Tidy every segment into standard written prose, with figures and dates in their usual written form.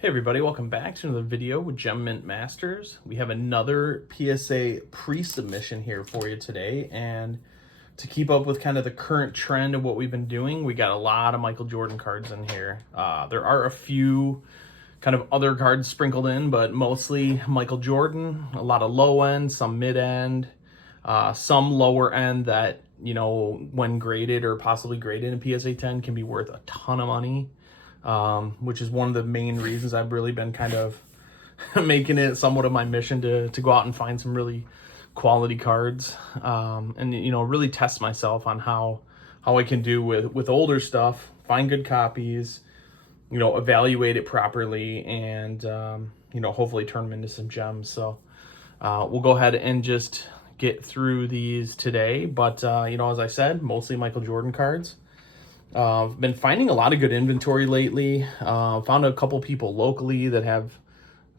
Hey everybody, welcome back to another video with Gem Mint Masters. We have another PSA pre-submission here for you today, and to keep up with kind of the current trend of what we've been doing, we got a lot of Michael Jordan cards in here. There are a few kind of other cards sprinkled in, but mostly Michael Jordan, a lot of low end, some mid end, some lower end that, you know, when graded or possibly graded in PSA 10 can be worth a ton of money. Which is one of the main reasons I've really been kind of making it somewhat of my mission to go out and find some really quality cards, and you know, really test myself on how I can do with older stuff, find good copies, you know, evaluate it properly, and you know, hopefully turn them into some gems. So we'll go ahead and just get through these today, but you know, as I said, mostly Michael Jordan cards. I've been finding a lot of good inventory lately. Found a couple people locally that have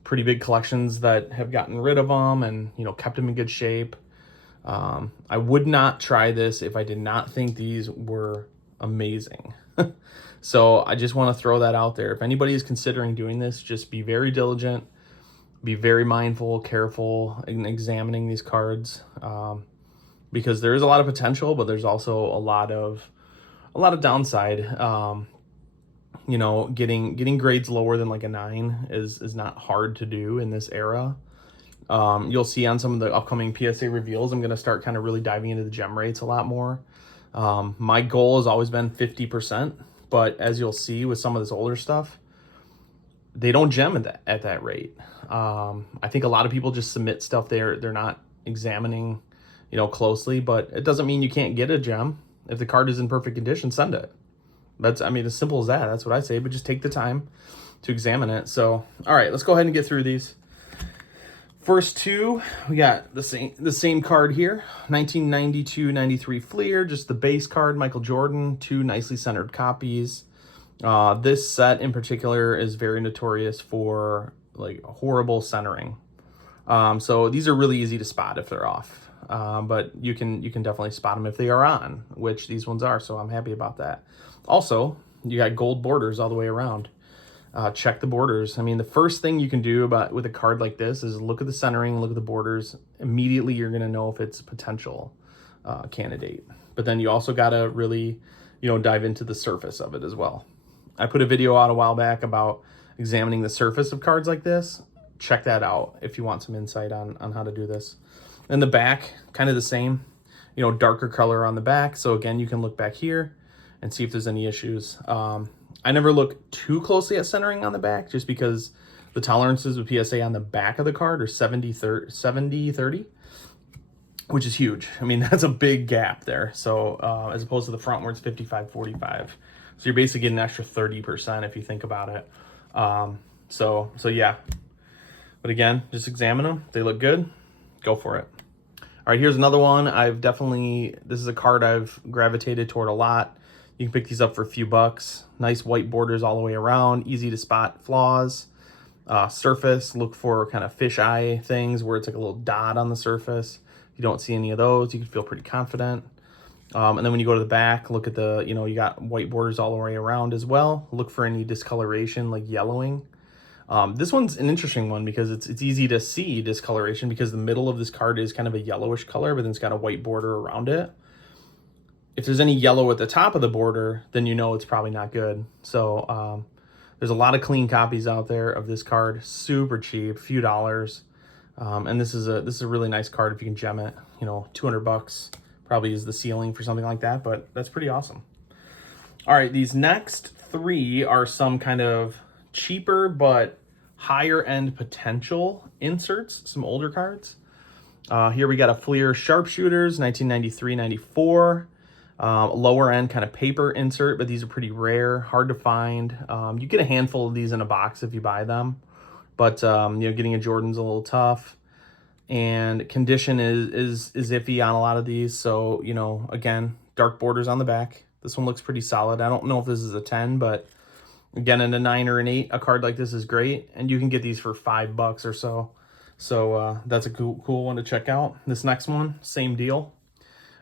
pretty big collections that have gotten rid of them and, you know, kept them in good shape. I would not try this if I did not think these were amazing. So I just want to throw that out there. If anybody is considering doing this, just be very diligent, be very mindful, careful in examining these cards, because there is a lot of potential, but there's also a lot of downside. You know, getting grades lower than like a 9 is not hard to do in this era. You'll see on some of the upcoming PSA reveals, I'm going to start kind of really diving into the gem rates a lot more. My goal has always been 50%, but as you'll see with some of this older stuff, they don't gem at that rate. I think a lot of people just submit stuff they're not examining, you know, closely, but it doesn't mean you can't get a gem. If the card is in perfect condition, send it. I mean, as simple as that. That's what I say, but just take the time to examine it. So, all right, let's go ahead and get through these. First two, we got the same card here, 1992-93 Fleer, just the base card, Michael Jordan, two nicely centered copies. This set in particular is very notorious for like horrible centering. So these are really easy to spot if they're off. But you can definitely spot them if they are on, which these ones are, so I'm happy about that. Also, you got gold borders all the way around. Check the borders. I mean, the first thing you can do with a card like this is look at the centering, look at the borders. Immediately, you're going to know if it's a potential candidate. But then you also got to really, you know, dive into the surface of it as well. I put a video out a while back about examining the surface of cards like this. Check that out if you want some insight on how to do this. And the back, kind of the same, you know, darker color on the back. So again, you can look back here and see if there's any issues. I never look too closely at centering on the back just because the tolerances with PSA on the back of the card are 70-30, which is huge. I mean, that's a big gap there. So as opposed to the front where it's 55-45. So you're basically getting an extra 30% if you think about it. So yeah. But again, just examine them. If they look good, go for it. All right, here's another one. This is a card I've gravitated toward a lot. You can pick these up for a few bucks. Nice white borders all the way around, easy to spot flaws. Surface, look for kind of fisheye things where it's like a little dot on the surface. If you don't see any of those, you can feel pretty confident. And then when you go to the back, look at you got white borders all the way around as well. Look for any discoloration like yellowing. This one's an interesting one because it's easy to see discoloration because the middle of this card is kind of a yellowish color, but then it's got a white border around it. If there's any yellow at the top of the border, then you know it's probably not good. So there's a lot of clean copies out there of this card, super cheap, few dollars. And this is a really nice card if you can gem it. You know, 200 bucks probably is the ceiling for something like that, but that's pretty awesome. All right, these next three are some kind of cheaper but higher end potential inserts, some older cards. Here we got a Fleer Sharpshooters, 1993-94. Lower end kind of paper insert, but these are pretty rare, hard to find. You get a handful of these in a box if you buy them, but you know, getting a Jordan's a little tough. And condition is iffy on a lot of these. So, you know, again, dark borders on the back. This one looks pretty solid. I don't know if this is a 10, but again, in a 9 or an 8, a card like this is great, and you can get these for $5 or so. So that's a cool one to check out. This next one, same deal.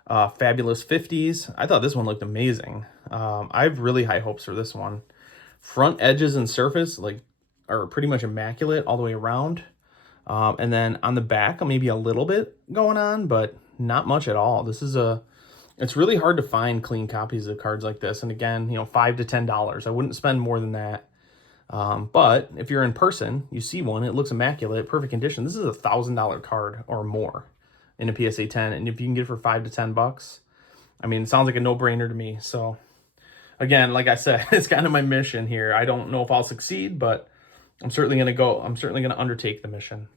Fabulous 50s. I thought this one looked amazing. I have really high hopes for this one. Front edges and surface, like are pretty much immaculate all the way around. And then on the back, maybe a little bit going on, but not much at all. It's really hard to find clean copies of cards like this. And again, $5 to $10. I wouldn't spend more than that. But if you're in person, you see one, it looks immaculate, perfect condition. This is a $1,000 card or more in a PSA 10. And if you can get it for $5 to $10, I mean, it sounds like a no-brainer to me. So again, like I said, it's kind of my mission here. I don't know if I'll succeed, but I'm certainly going to undertake the mission.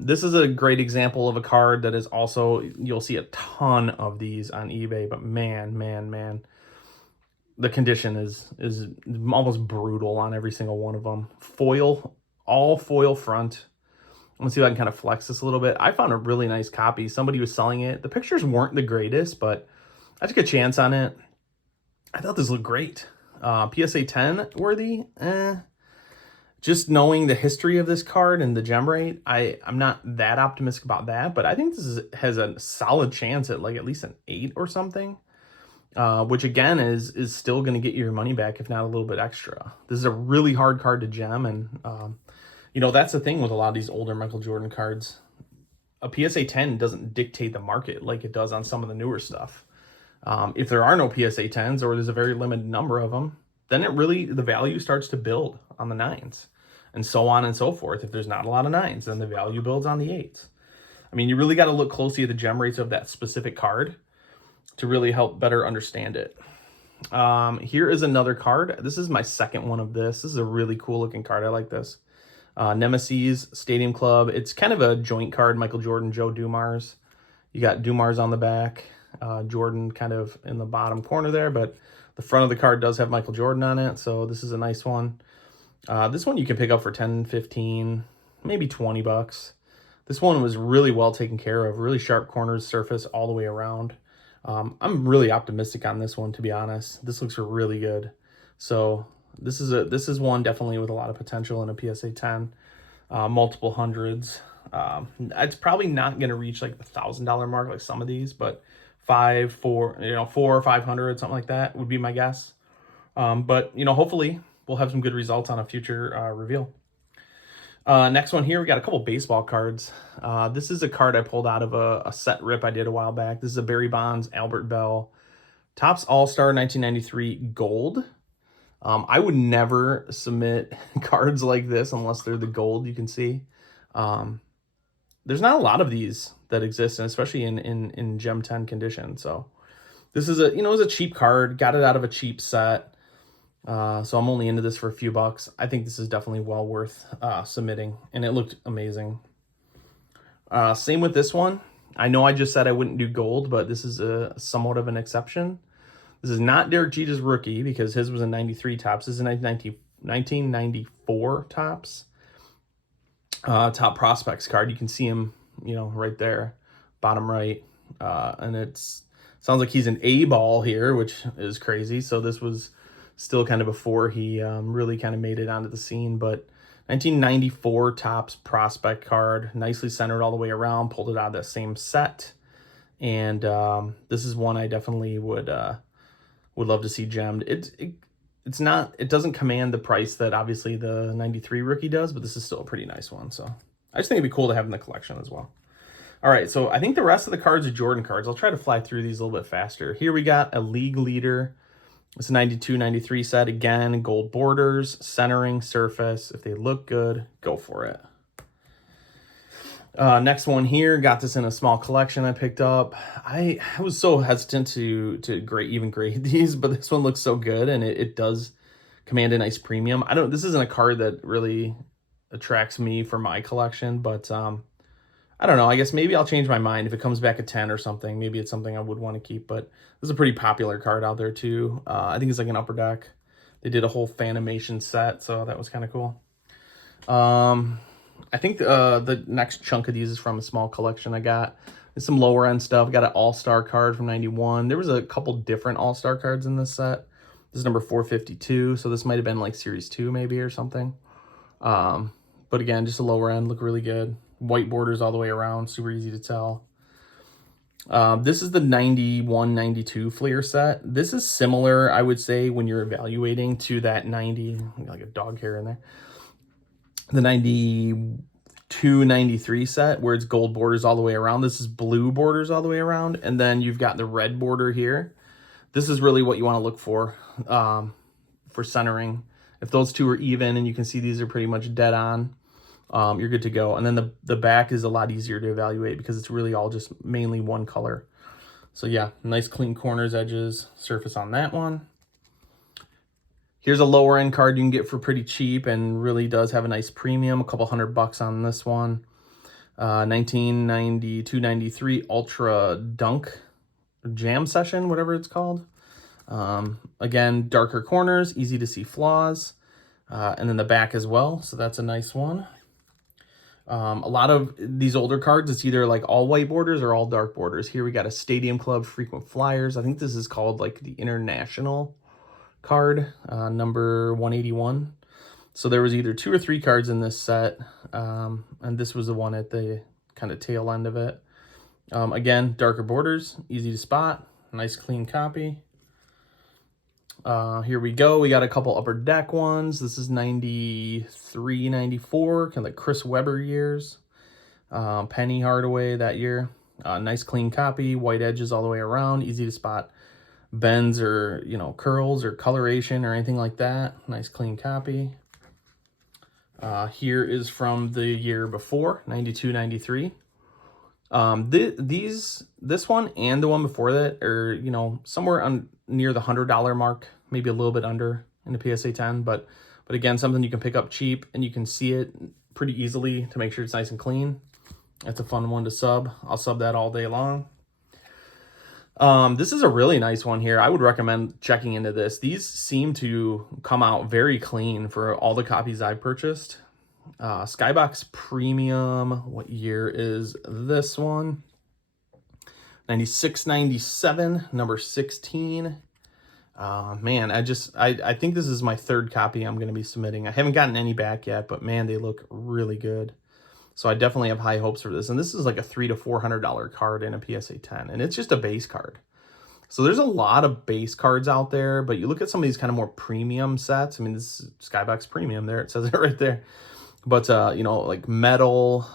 This is a great example of a card that is also, you'll see a ton of these on eBay, but man, the condition is almost brutal on every single one of them. All foil front. Let's see if I can kind of flex this a little bit. I found a really nice copy. Somebody was selling it. The pictures weren't the greatest, but I took a chance on it. I thought this looked great. PSA 10 worthy? Just knowing the history of this card and the gem rate, I'm not that optimistic about that, but I think this has a solid chance at like at least an 8 or something, which again is still going to get you your money back, if not a little bit extra. This is a really hard card to gem, and that's the thing with a lot of these older Michael Jordan cards. A PSA 10 doesn't dictate the market like it does on some of the newer stuff. If there are no PSA 10s or there's a very limited number of them, then the value starts to build on the 9s and so on and so forth. If there's not a lot of 9s, then the value builds on the 8s. I mean, you really got to look closely at the gem rates of that specific card to really help better understand it. Here is another card. This is my second one of this. This is a really cool looking card. I like this. Nemesis Stadium Club. It's kind of a joint card, Michael Jordan, Joe Dumars. You got Dumars on the back, Jordan kind of in the bottom corner there, but the front of the card does have Michael Jordan on it, so this is a nice one. This one you can pick up for 10, 15, maybe $20. This one was really well taken care of, really sharp corners, surface all the way around. I'm really optimistic on this one, to be honest. This looks really good. So this is one definitely with a lot of potential in a PSA 10, multiple hundreds. It's probably not going to reach like the $1,000 mark like some of these, but 400 or 500, something like that would be my guess. But hopefully we'll have some good results on a future reveal. Next one here, we got a couple baseball cards. This is a card I pulled out of a set rip I did a while back. This is a Barry Bonds, Albert Bell, Topps All-Star 1993 gold. I would never submit cards like this unless they're the gold, you can see. There's not a lot of these that exist, and especially in Gem 10 condition. So this is it was a cheap card, got it out of a cheap set. So I'm only into this for a few bucks. I think this is definitely well worth submitting, and it looked amazing. Same with this one. I know I just said I wouldn't do gold, but this is somewhat of an exception. This is not Derek Jeter's rookie because his was a 93 Topps. This is a 1994 Topps. Top prospects card. You can see him, right there, bottom right. And sounds like he's an A-ball here, which is crazy. So this was still kind of before he really kind of made it onto the scene. But 1994 Topps prospect card, nicely centered all the way around, pulled it out of that same set. And this is one I definitely would love to see gemmed. It doesn't command the price that obviously the 93 rookie does, but this is still a pretty nice one. So I just think it'd be cool to have in the collection as well. All right, so I think the rest of the cards are Jordan cards. I'll try to fly through these a little bit faster. Here we got a league leader. It's a 92-93 set. Again, gold borders, centering, surface. If they look good, go for it. Next one here, got this in a small collection I picked up. I was so hesitant to grade these, but this one looks so good, and it does command a nice premium. This isn't a card that really attracts me for my collection, but I don't know. I guess maybe I'll change my mind if it comes back at 10 or something. Maybe it's something I would want to keep, but this is a pretty popular card out there too. I think it's like an Upper Deck. They did a whole Fanimation set, so that was kind of cool. I think the next chunk of these is from a small collection I got. There's some lower end stuff. Got an All-Star card from 91. There was a couple different All-Star cards in this set. This is number 452, so this might have been like Series 2 maybe or something. But again, just a lower end, look really good. White borders all the way around, super easy to tell. This is the 91-92 Fleer set. This is similar, I would say, when you're evaluating to that 90, like a dog hair in there. the 92, 93 set where it's gold borders all the way around. This is blue borders all the way around. And then you've got the red border here. This is really what you want to look for centering. If those two are even and you can see these are pretty much dead on, you're good to go. And then the back is a lot easier to evaluate because it's really all just mainly one color. So yeah, nice clean corners, edges, surface on that one. Here's a lower end card you can get for pretty cheap and really does have a nice premium, a couple $100 on this one. 1992-93 Ultra Dunk Jam Session, whatever it's called. Again, darker corners, easy to see flaws, and then the back as well. So that's a nice one. A lot of these older cards, it's either like all white borders or all dark borders. Here we got a Stadium Club Frequent Flyers. I think this is called like the International card, number 181. So there was either 2 or 3 cards in this set, and this was the one at the kind of tail end of it. Again, darker borders, easy to spot, nice clean copy. Here we go. We got a couple upper deck ones. This is 93, 94, kind of like Chris Webber years. Penny Hardaway that year. Nice clean copy, white edges all the way around, easy to spot bends or, you know, curls or coloration or anything like that. Nice clean copy. Here is from the year before, 92, 93. This one and the one before that are, you know, somewhere near the $100 mark, maybe a little bit under in the PSA 10, but again, something you can pick up cheap and you can see it pretty easily to make sure it's nice and clean. That's a fun one to sub. I'll sub that all day long. This is a really nice one here. I would recommend checking into this. These seem to come out very clean for all the copies I've purchased. Skybox Premium, what year is this one? 96, 97, number 16. Man, I think this is my 3rd copy I'm going to be submitting. I haven't gotten any back yet, but man, they look really good. So I definitely have high hopes for this. And this is like a $300 to $400 card in a PSA 10. And it's just a base card. So there's a lot of base cards out there. But you look at some of these kind of more premium sets. I mean, this is Skybox Premium there. It says it right there. But, you know, like metal.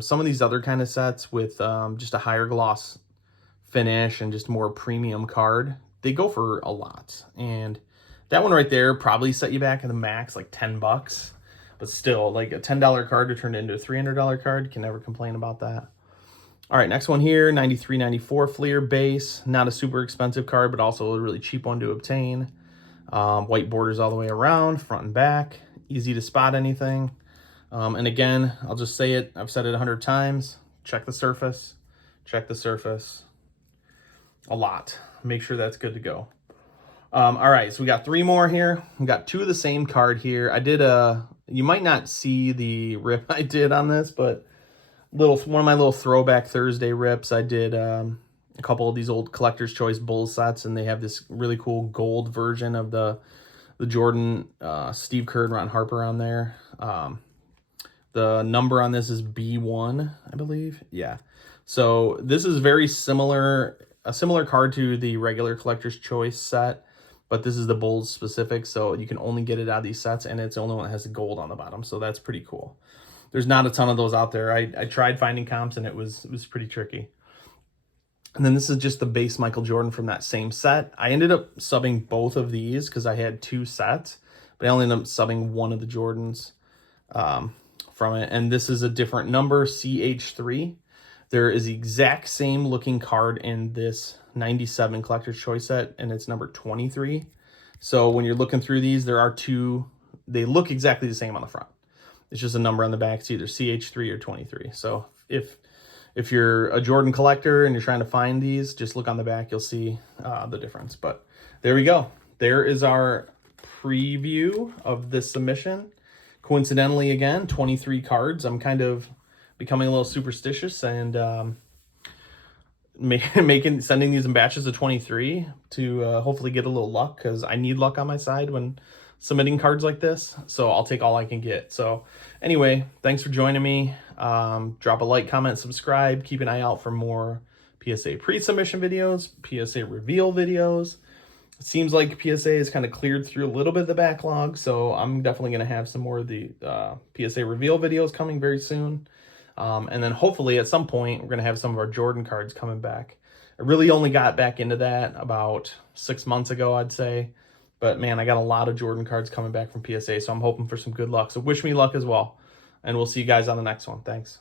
Some of these other kind of sets with just a higher gloss finish and just more premium card. They go for a lot. And that one right there probably set you back in the max like $10. But still, like a $10 card to turn into a $300 card, you can never complain about that. All right, next one here, 93, 94 Fleer base. Not a super expensive card, but also a really cheap one to obtain. White borders all the way around, front and back. Easy to spot anything. And again, I'll just say it. I've said it 100 times. Check the surface. Check the surface. A lot. Make sure that's good to go. All right, so we got 3 more here. We got 2 of the same card here. I did you might not see the rip I did on this, but one of my little throwback Thursday rips. I did a couple of these old Collector's Choice Bull sets, and they have this really cool gold version of the Jordan, Steve Kerr and Ron Harper on there. The number on this is B1, I believe. Yeah. So this is very similar, a similar card to the regular Collector's Choice set. But this is the Bulls specific, so you can only get it out of these sets, and it's the only one that has the gold on the bottom, so that's pretty cool. There's not a ton of those out there. I tried finding comps, and it was pretty tricky. And then this is just the base Michael Jordan from that same set. I ended up subbing both of these because I had 2 sets, but I only ended up subbing one of the Jordans from it. And this is a different number, CH3. There is the exact same looking card in this 97 Collector's Choice set, and it's number 23. So when you're looking through these, there are 2. They look exactly the same on the front. It's just a number on the back. It's either CH3 or 23. So if you're a Jordan collector and you're trying to find these, just look on the back. You'll see the difference. But there we go. There is our preview of this submission. Coincidentally, again, 23 cards. I'm kind of becoming a little superstitious and sending these in batches of 23 to hopefully get a little luck, because I need luck on my side when submitting cards like this. So I'll take all I can get. So anyway, thanks for joining me. Drop a like, comment, subscribe. Keep an eye out for more PSA pre-submission videos, PSA reveal videos. It seems like PSA has kind of cleared through a little bit of the backlog, so I'm definitely going to have some more of the PSA reveal videos coming very soon. And then hopefully at some point, we're going to have some of our Jordan cards coming back. I really only got back into that about 6 months ago, I'd say. But man, I got a lot of Jordan cards coming back from PSA, so I'm hoping for some good luck. So wish me luck as well. And we'll see you guys on the next one. Thanks.